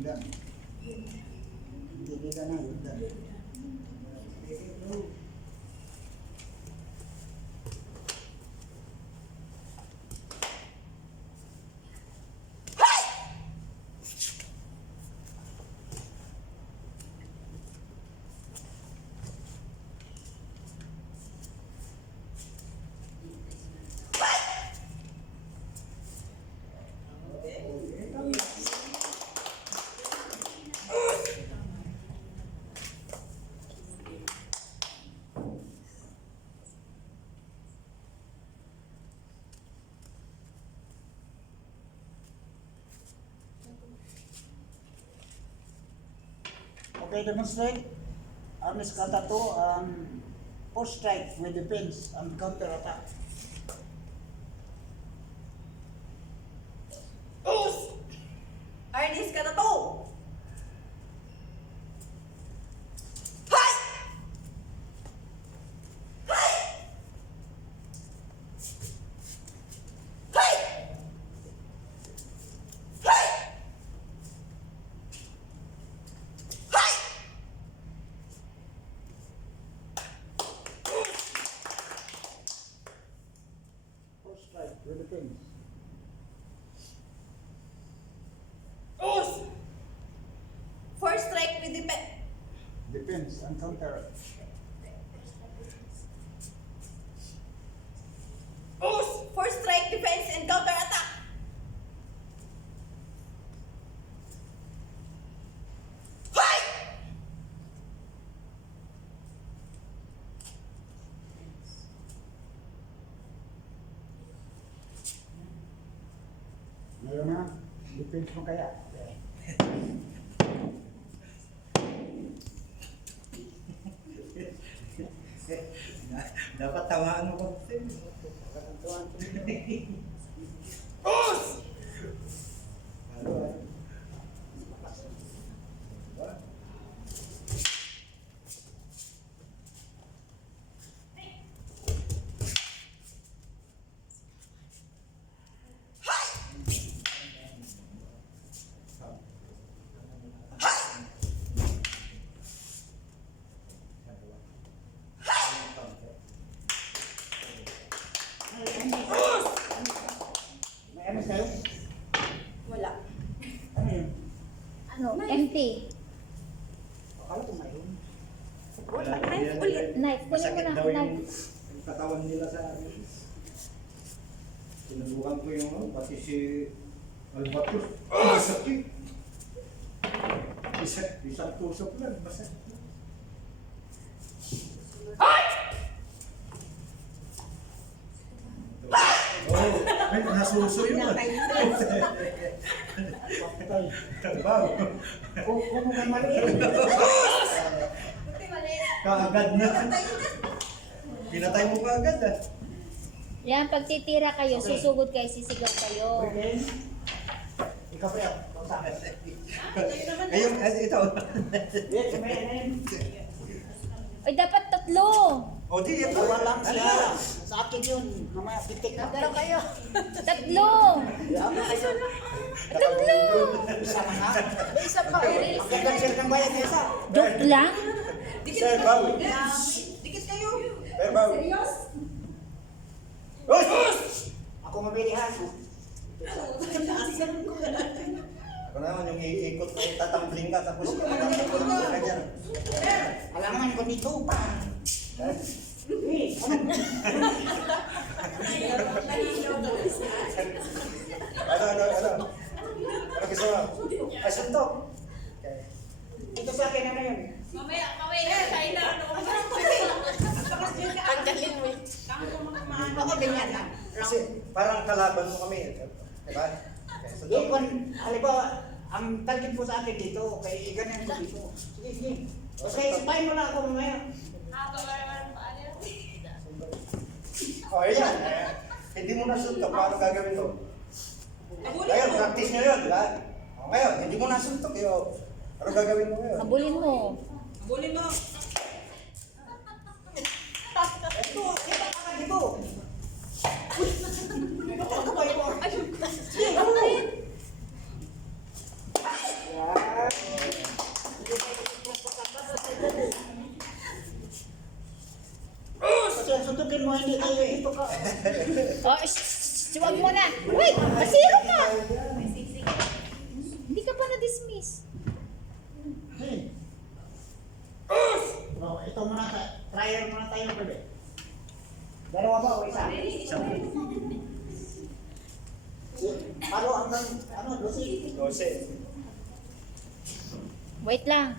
Undan. Hindi ka na, undan. Okay, demonstrate. Ernest kata to, post strike with defense and counter attack. Ernest ka na to! Hay! Hay! Hay! Hay! Hay! Post strike with defense. First strike with the pen. Defense and counter. First strike, defense, and counter attack. Fight! Ngayon na, defense mo kaya. Dapat tawaan mo ko. May ano sa'yo? Wala. Ano yun? Ano? Empty. Akala ko mayroon. Wala. Knife ulit. Knife. Kunin mo Masakit na daw knife. yung katawan nila sa akin. Sinubukan ko yung pati si Albatos. Masakit. Isang tusok lang. Masakit. Oh, ay, nasuso yun. Wow. Kung may maliit. Kaagad na. Pinatay mo kaagad ah. Yan, pag titira kayo, susugod kayo, sisigaw kayo. Okay. Ikaw pa yan. Kausakan. Ayun, ito. Yes, may ano yun? Ay, dapat tatlo. O di, ito. Dalawa lang siya. Sa akin yun. Mamaya pitik na. Dalaw kayo. Tatlo. Tatlo. Isa na nga. May isa pa. Ang cancel ng bayan niya isa. Joke lang. Dikit Sir, kayo. Bow. Dikit kayo. Sir, Bow. Serious? Ako mabilihan. Ako naman yung iikot ko, tatambling ka, tapos tatambling ka ganyan. Alam naman ko dito pa. Ano? Ano gusto mo? Ay, suntok. Ito sa akin ano yun? Mamaya tayo na. Tanggalin mo. Ako ganyan lang. Kasi parang kalaban mo kami. Diba? Okay, Yung suntok. kung, halimbawa, ang target ko sa akin dito, kaya ganyan ko dito. Sige, sige. Basta isipahin mo lang ako mamaya. O, ayan. Hindi mo na suntok. Paano gagawin to? Ngayon, practice nyo yun, diba? O, ngayon, hindi mo na suntok. Ano gagawin mo ngayon? Habulin mo. Bulin mo. Ito, kita ka dito. Ito, kamay ko. Sige, kamay. Yan. sabihin mo, hindi kayo dito ka. Oh, huwag mo na. Wait, masiro ka. Hindi ka pa na-dismiss. Hey. Oh, ito muna tayo. Trial muna tayo ng pwede. Dalawa ba o isa? Palo hanggang, 12. 12. Wait lang.